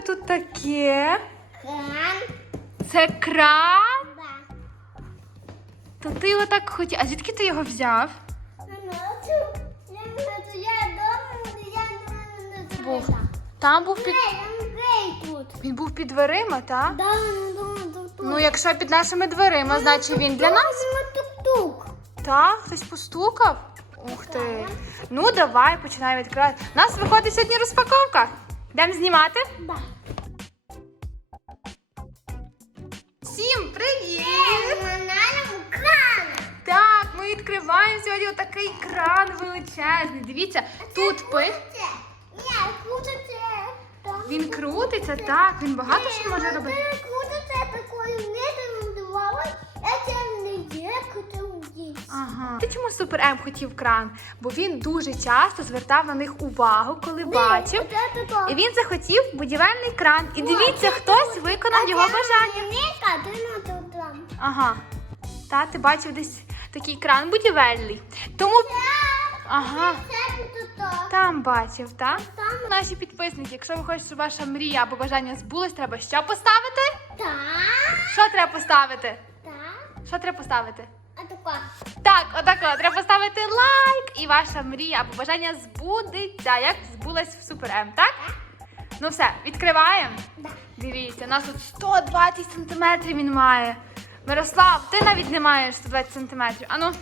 тебе тут таке? Кран. Це кран? Да. То ти його так хотів. А звідки ти його взяв? Ну, не Був. Там був під. Він був під дверима, так? Да, ну, ну. Ну, якщо під нашими дверима, значить він для нас. Так, хтось постукав. Ух ти. Ну, давай починаємо відкривати. У нас виходить сьогодні розпаковка. Йдемо знімати. Да. Всім привіт! Так, ми відкриваємо сьогодні отакий кран величезний. Дивіться, тут пи. Він крутиться, так, він багато що може робити. Ти чому Супер М хотів кран? Бо він дуже часто звертав на них увагу, коли бачив. І він захотів будівельний кран. І дивіться, хтось виконав його бажання. Ніка, ти на тут. Ага. Та, ти бачив десь такий кран будівельний. Тому. Ага. Там бачив, так? Там. Наші підписники, якщо ви хочете, щоб ваша мрія або бажання збулось, треба що поставити? Так. Що треба поставити? Так. Що треба поставити? А тако. Так, отако, треба поставити лайк, і ваша мрія або бажання збудеться, як збулась в Супер М, так? Ну все, відкриваємо. Да. Дивіться, у нас тут 120 сантиметрів він має. Мирослав, ти навіть не маєш 120 сантиметрів. Ану,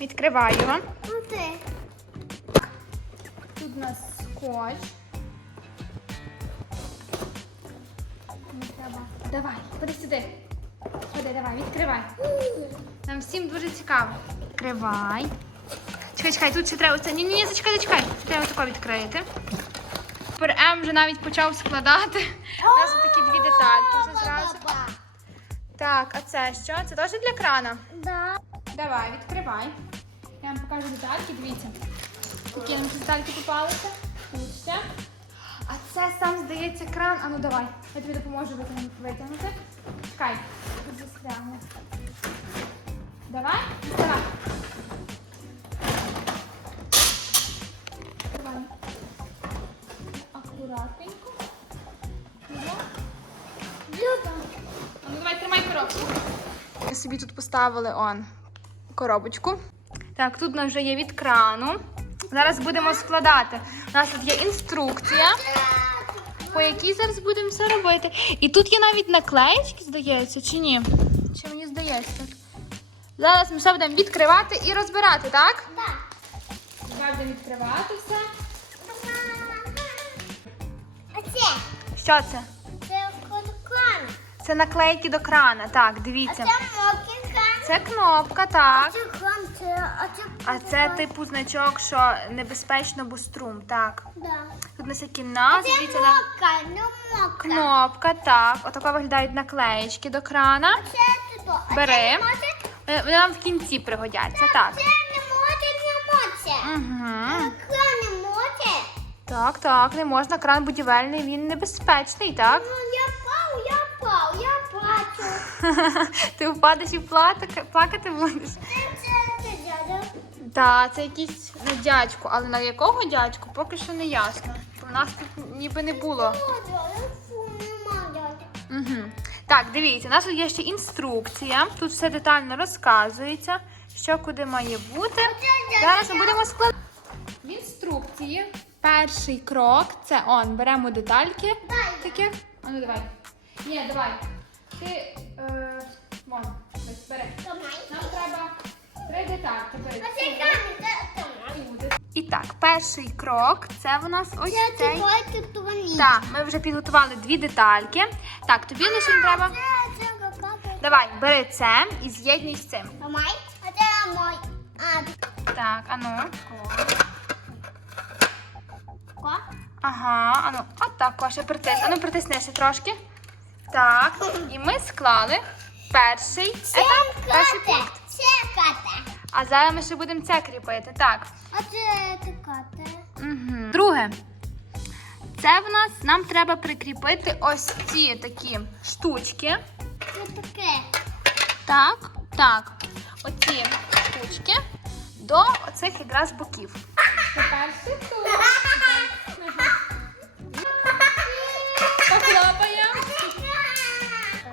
відкриваю його. Ну ти. Тут у нас скотч. Не треба. Давай, ходи сюди. Ходи, давай, відкривай. Нам всім дуже цікаво. Відкривай. Чекай, чекай, тут ще треба. Ні, ні, ні, зачекай, зачекай. Це треба тако відкрити. Тепер М вже навіть почав складати. У нас такі дві детальки вже зразу. Так, а це що? Це теж для крана? Да. Давай, відкривай. Я вам покажу детальки, дивіться. Які нам тут детальки попалися. Тут ще. А це сам здається кран. А ну давай, я тобі допоможу витягнути. Чекай, тут застрягне. Давай, діставай. Давай. Акуратненько. Люба. А ну давай тримай коробку. Ми собі тут поставили он коробочку. Так, тут у нас вже є від крану. Зараз будемо складати. У нас тут є інструкція, по якій зараз будемо все робити. І тут є навіть наклеєчки, здається, чи ні? Чи мені здається? Зараз ми все будемо відкривати і розбирати, так? Да. Зараз будемо відкривати все. А це? Що це? Це кран. Це наклейки до крана. Так, А це мокрий. Це кнопка, А так. це кран, це, а це... А це типу значок, що небезпечно, бо струм. Так. Да. Тут у нас які А назви. це дивіться на мокра, ну мокра. кнопка, так. Отако виглядають наклеєчки до крана. Це то. А Бери. Це може, Вони вони нам в кінці пригодяться. Так. це не може, не може. Угу. Кран не може. Так, так, не можна. Кран будівельний, він небезпечний, так? Ну, я пав, я пав, я бачу. Ти впадеш і плакати, плакати будеш. Так, це якийсь на дядьку, але на якого дядьку поки що не ясно. У нас тут ніби не було. Так, дивіться, у нас тут є ще інструкція. Тут все детально розказується, що куди має бути. Зараз ми будемо складати. В інструкції перший крок це он. Беремо детальки таких. А ну давай. Ні, давай. Ти е, вон, бери. Нам треба три детальки. Бери. А. І так, перший крок це в нас ось Це цей. тільки. Так, ми вже підготували дві детальки. Так, тобі лише треба. Це, це. Давай, бери це і з'єднуй з цим. Томай. А це мой. А, Так, ану. ко? Ага, ану. Отак, ще притис. Ану, притисни ще трошки. Так. І ми склали перший етап, перший пункт. Це ката. А зараз ми ще будемо це кріпити. Так. А це це. Угу. Друге. Це в нас нам треба прикріпити ось ці такі штучки. Це таке. Так, так. Оці штучки до оцих якраз боків. Тепер тут.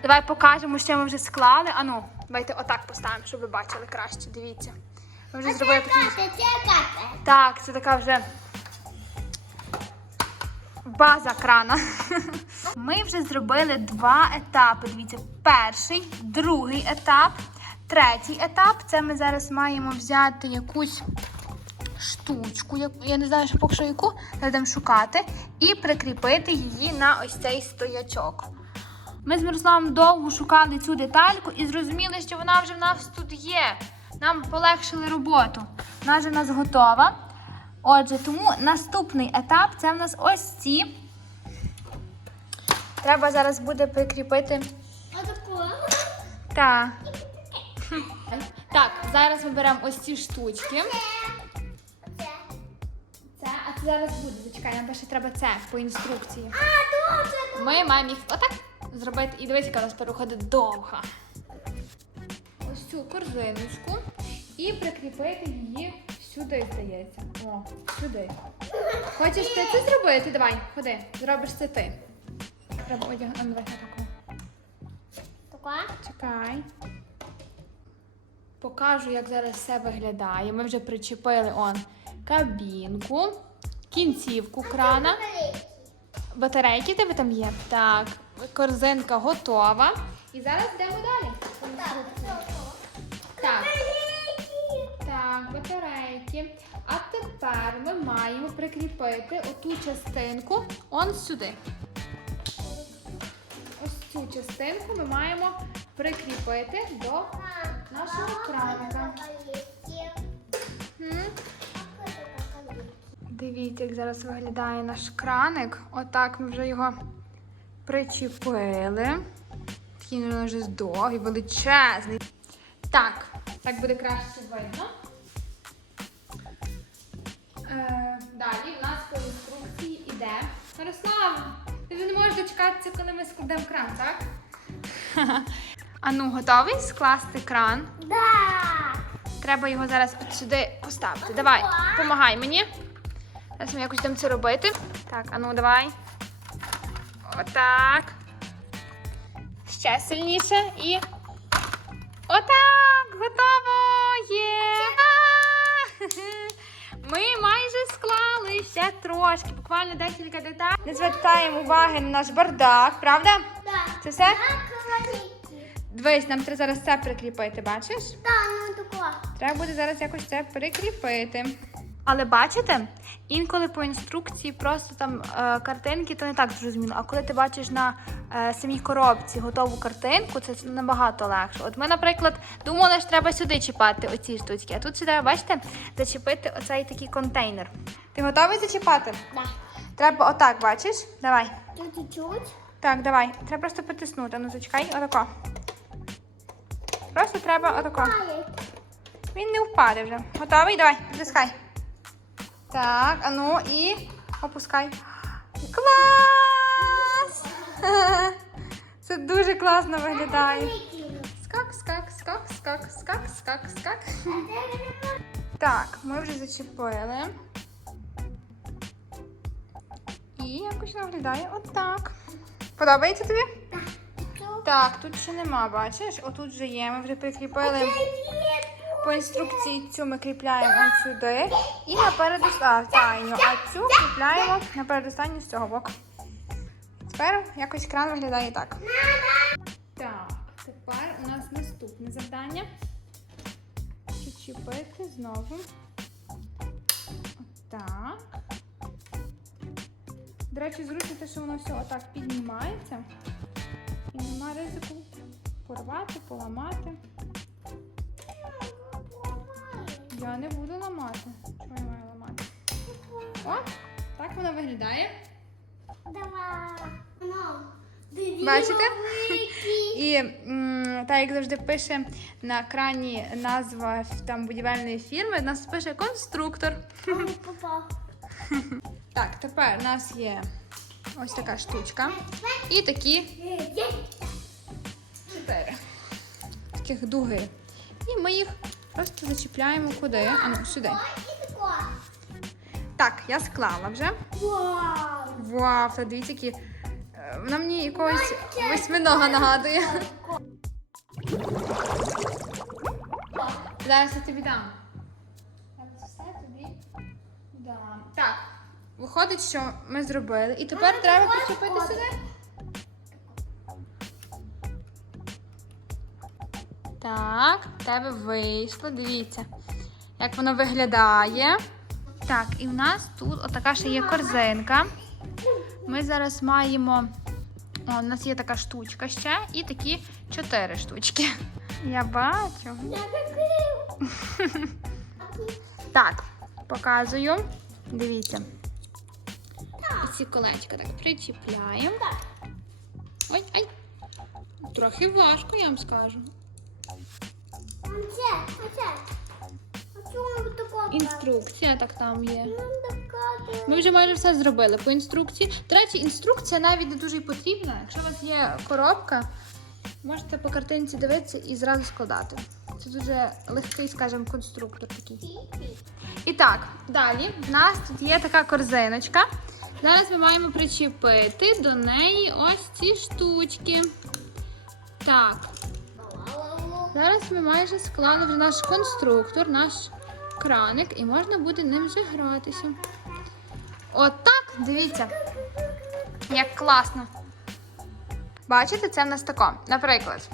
Давай покажемо, що ми вже склали. Ану, давайте отак поставимо, щоб ви бачили краще. Дивіться. Ми вже зробили катя. Так, це така вже база крана. Ми вже зробили два етапи. Дивіться, перший, другий етап, третій етап. Це ми зараз маємо взяти якусь штучку, я не знаю, що поки що яку, будемо шукати, і прикріпити її на ось цей стоячок. Ми з Мирославом довго шукали цю детальку і зрозуміли, що вона вже в нас тут є. Нам полегшили роботу. Вона вже в нас готова. Отже, тому наступний етап це в нас ось ці. Треба зараз буде прикріпити. Так. Так, зараз ми беремо ось ці штучки. Це. Це, а це зараз буде. Зачекай, нам ще треба це по інструкції. А, дуже. Ми маємо їх отак зробити. І дивись, яка у нас переходить довга. Ось цю корзиночку і прикріпити її сюди, здається. О, сюди. Хочеш ти це зробити? Давай, ходи, зробиш це ти. Треба одягнути. Давай таку. Така. Чекай. Покажу, як зараз все виглядає. Ми вже причепили он кабінку, кінцівку крана. Батарейки в тебе там є? Так. Корзинка готова. І зараз йдемо далі. Так, батарейки. А тепер ми маємо прикріпити оту частинку он сюди. Ось цю частинку ми маємо прикріпити до нашого краника. Дивіться, як зараз виглядає наш краник. Отак ми вже його причепили. Такий він вже довгий, величезний. Так, так буде краще видно. Е, далі в нас по інструкції іде. Мирослав, ти вже не можеш дочекатися, коли ми складемо кран, так? А ну, готовий скласти кран? Да. Треба його зараз от сюди поставити. Давай, допомагай мені. Зараз ми якось будемо це робити. Так, а ну давай. Отак. Ще сильніше і. Отак! Готово! Є! Ми майже склали ще трошки, буквально декілька деталей. Не звертаємо уваги на наш бардак, правда? Да. Це все? Так. Дивись, нам треба зараз це прикріпити, бачиш? Да, ну тако. Треба буде зараз якось це прикріпити. Але бачите, інколи по інструкції просто там е, картинки, то не так зрозуміло. А коли ти бачиш на е, самій коробці готову картинку, це набагато легше. От ми, наприклад, думали, що треба сюди чіпати оці штучки, а тут сюди, бачите, зачепити оцей такий контейнер. Ти готовий зачіпати? Да. Треба отак, бачиш? Давай. Тут чуть-чуть. Так, давай. Треба просто притиснути. Ну, зачекай, отако. Просто треба отако. Він не впаде вже. Готовий? Давай, притискай. Так, а ну і опускай. Клас! Це дуже класно виглядає. Скак, скак, скак, скак, скак, скак, скак. Так, ми вже зачепили. І якось виглядає отак. Подобається тобі? Так, тут ще нема, бачиш? Отут вже є. Ми вже прикріпили. По інструкції цю ми кріпляємо сюди і на передостанню, а цю кріпляємо на передостанню з цього боку. Тепер якось кран виглядає так. Так, тепер у нас наступне завдання. Підчепити знову. Отак. До речі, зручно те, що воно все отак піднімається. І нема ризику порвати, поламати. Я не буду ламати. Чого я маю ламати? О, так воно виглядає. Давай. Ну, Бачите? І м, так як завжди пише на крані назва там будівельної фірми, нас пише конструктор. Ой, попав. Так, тепер у нас є ось така штучка. І такі чотири таких дуги. І ми їх просто зачіпляємо куди? А ну, сюди. Так, я склала вже. Вау. Вау, та дивіться, які е, Вона мені якогось восьминога нагадує. Зараз я тобі дам. Все тобі дам. Так, виходить, що ми зробили. І тепер треба причепити сюди. Так, в тебе вийшло. Дивіться, як воно виглядає. Так, і в нас тут отака ще є корзинка. Ми зараз маємо. О, у нас є така штучка ще і такі чотири штучки. Я бачу. Я. Так, показую. Дивіться. І ці колечка так причіпляємо. Ой, ай. Трохи важко, я вам скажу. Інструкція так там є. Ми вже майже все зробили по інструкції. До речі, інструкція навіть не дуже й потрібна. Якщо у вас є коробка, можете по картинці дивитися і зразу складати. Це дуже легкий, скажімо, конструктор такий. І так, далі в нас тут є така корзиночка. Зараз ми маємо причепити до неї ось ці штучки. Так, зараз ми майже склали вже наш конструктор, наш краник, і можна буде ним вже гратися. Отак, дивіться, як класно. Бачите, це в нас тако. Наприклад,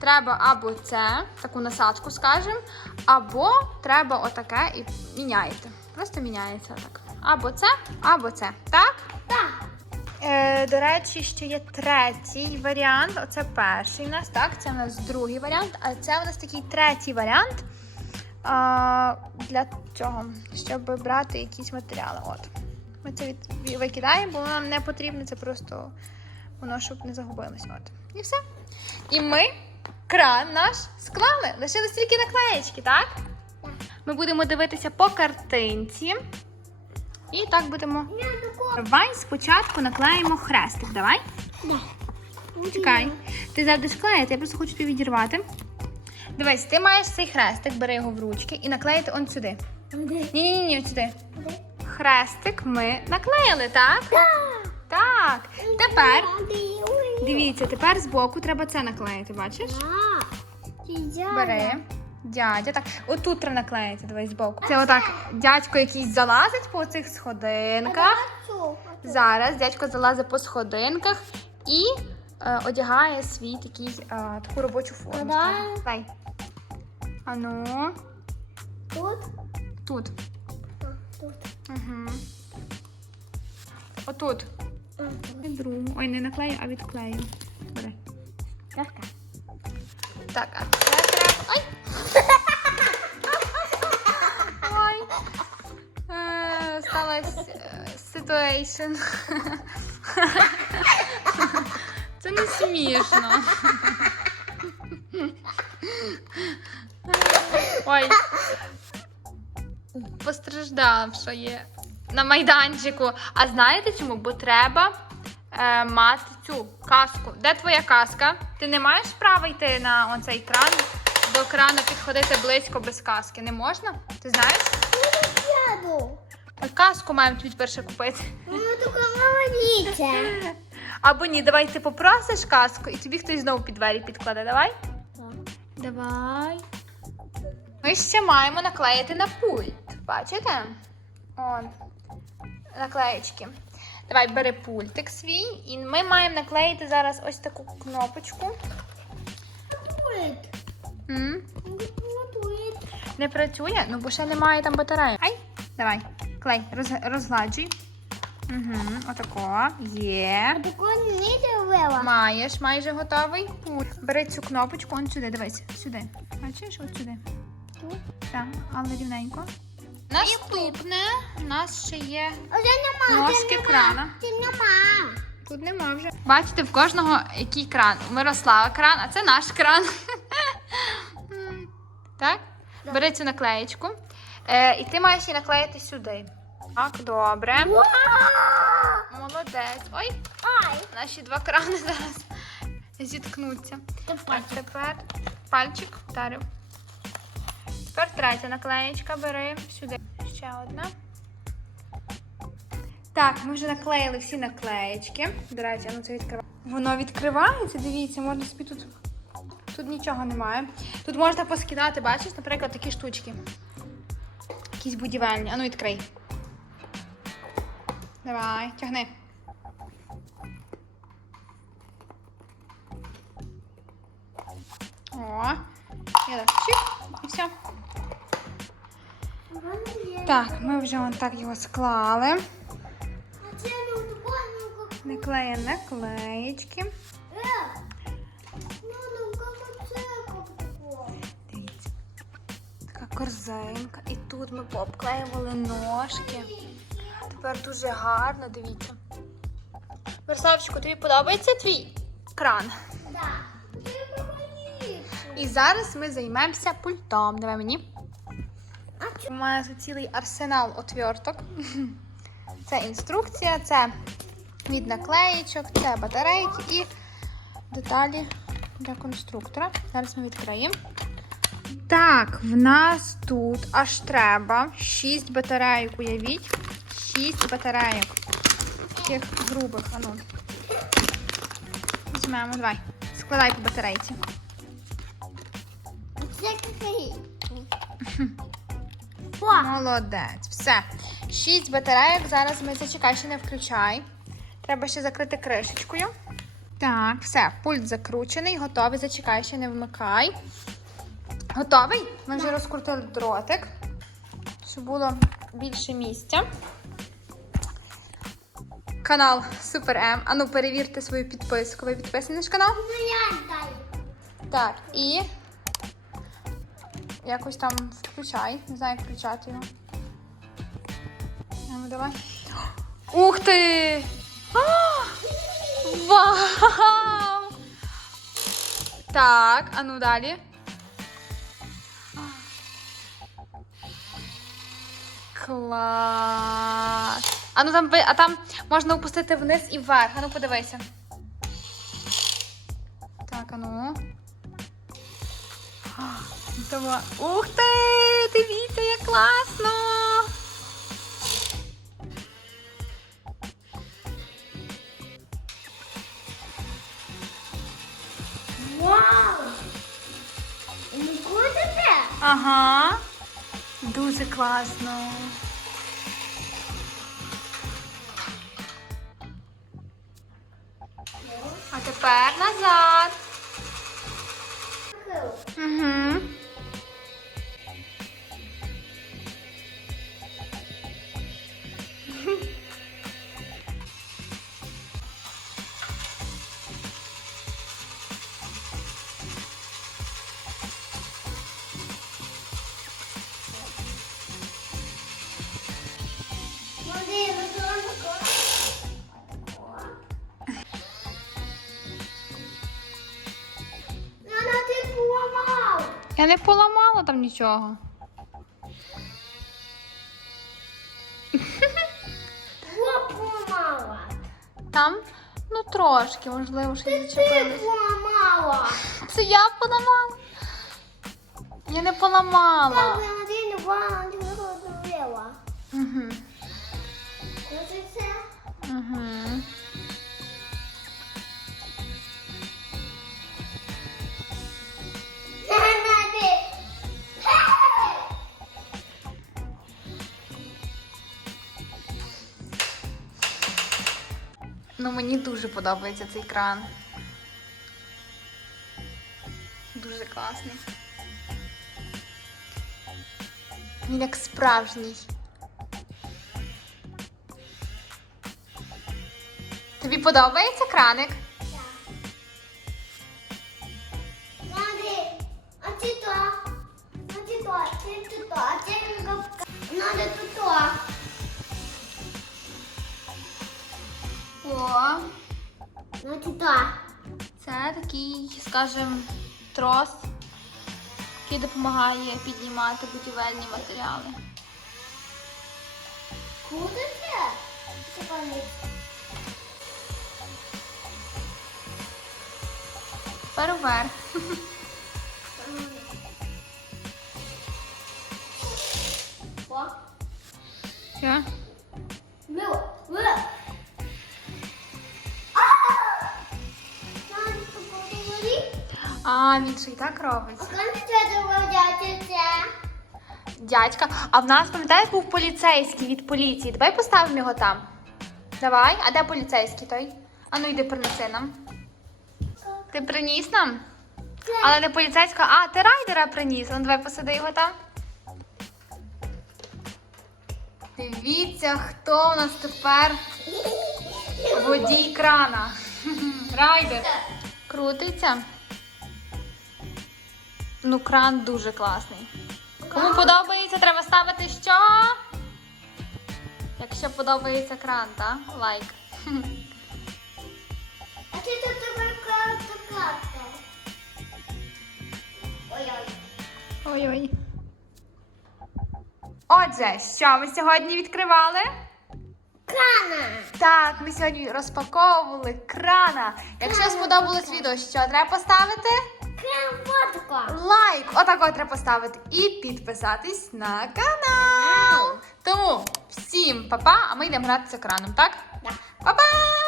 треба або це, таку насадку, скажемо, або треба отаке і міняєте. Просто міняється так. Або це, або це. Так? Е, до речі, ще є третій варіант. Оце перший у нас, так? Це у нас другий варіант, а це у нас такий третій варіант. А, для чого? Щоб брати якісь матеріали. От. Ми це від... викидаємо, бо нам не потрібно, це просто воно, щоб не загубилось. От. І все. І ми кран наш склали. Лишились тільки наклеєчки? Так. Ми будемо дивитися по картинці. І так будемо. Давай спочатку наклеїмо хрестик. Давай. Да. Чекай. Ти будеш клеїти, я просто хочу тобі відірвати. Дивись, ти маєш цей хрестик, бери його в ручки і наклеїти он сюди. Ні, ні, от сюди. Хрестик ми наклеїли, так? Так. Тепер дивіться, тепер збоку треба це наклеїти, бачиш? Бери. Дядя, так. Отут треба наклеїти, дивись збоку. Це отак дядько якийсь залазить по цих сходинках. Зараз дядько залазить по сходинках і е, одягає свій такий, е, таку робочу форму. Да. скажімо. Дай. А ну, Тут. тут. А, тут. Угу. Отут. Другу. Ой, не наклею, а відклею. Бери. Так, так. А це треба. Ой! Ой. Е, Сталася ситуейшн. Це не смішно. Ой. Постраждавша є на майданчику. А знаєте чому? Бо треба е, мати цю каску. Де твоя каска? Ти не маєш права йти на оцей кран, до крану підходити близько без каски. Не можна? Ти знаєш? Сяду. А Каску маємо тобі перше купити. Ну, только говорите. Або ні, давай ти попросиш каску і тобі хтось знову під двері підкладе. Давай. Давай. Ми ще маємо наклеїти на пульт. Бачите? Он. Наклеєчки. Давай бери пультик свій, і ми маємо наклеїти зараз ось таку кнопочку. М? Не працює? Ну, бо ще немає там батареї. Ай, давай, клей, роз, розгладжуй. Угу, отако. Є. Маєш майже готовий. Пульт. Бери цю кнопочку, он сюди, дивись, сюди. Бачиш, от сюди. Так, але рівненько. Наступне у нас ще є Ножки нема. крана. Це нема. Тут нема вже. Бачите, в кожного який кран. У Мирослава кран, а це наш кран. Так? Бери цю наклеєчку. Е, і ти маєш її наклеїти сюди. Так, добре. Молодець. Ой, Ай. наші два крани зараз зіткнуться. Так, тепер пальчик вдарив. Тепер третя наклеєчка бери сюди. Ще одна. Так, ми вже наклеїли всі наклеєчки. До речі, ну це відкривай. Воно відкривається, дивіться, можна собі тут. Тут нічого немає. Тут можна поскидати, бачиш, наприклад, такі штучки. Якісь будівельні. Ану, відкрий. Давай, тягни. О, я так чик, і все. Так, ми вже вон так його склали. Вдвоєнко. Наклеєчки. Дивіться. Така корзинка. І тут ми пообклеювали ножки. Тепер дуже гарно, дивіться. Верславчику, тобі подобається твій кран? Прикольніше. І зараз ми займемося пультом. Давай мені. У мене тут цілий арсенал отверток. Це інструкція, це від наклеїчок, це батарейки і деталі для конструктора. Зараз ми відкриємо. Так, в нас тут аж треба 6 батарейок, уявіть. 6 батарейок. Таких грубих, ану. Візьмемо, давай. Складай по батарейці. це какаї. Молодець. Все. Шість батарейок. Зараз ми зачекай, ще не включай. Треба ще закрити кришечкою. Так, все, пульт закручений, готовий. Зачекай, ще не вмикай. Готовий? Ми вже розкрутили дротик, щоб було більше місця. Канал Супер М. Ану, перевірте свою підписку. Ви підписані на наш канал? Так, і якось там включай. Не знаю, як включати його. Ну, давай. Ух ти! А! Вау! Так, а ну далі. Клас! А ну там, а там можна опустити вниз і вверх. А ну подивися. Так, а ну. Давай. Ух ти! Дивіться, як класно! Вау! Не крутите? Ага. Дуже класно. А тепер назад. Угу. Я не поламала там нічого. Поламала. Там, ну трошки, можливо, що Ти поламала. Це я поламала. Я не поламала. один, два, розуміла. Угу. Ось. Угу. Ну, мені дуже подобається цей кран. Дуже класний. Він як справжній. Тобі подобається краник? Ну це такий, скажімо, трос, який допомагає піднімати будівельні матеріали. Куди це? Це. Тепер вверх. Що? А, він ще й так робить. Дядька, а в нас, пам'ятаєш, був поліцейський від поліції. Давай поставимо його там. Давай, а де поліцейський той? А ну йди принеси нам. Ти приніс нам? Але не поліцейська, а ти райдера приніс. Ну давай посади його там. Дивіться, хто у нас тепер водій крана. Райдер. Крутиться. Ну, кран дуже класний. Кому подобається, треба ставити що? Якщо подобається кран, так? Лайк. А ти тут красти. Ой-ой. Ой-ой. Отже, що ми сьогодні відкривали? Крана. Так, ми сьогодні розпаковували крана. Якщо сподобалось відео, що треба поставити? Лайк! Отако треба поставити. І підписатись на канал. Тому всім па-па, а ми йдемо гратися краном, так? Па-па!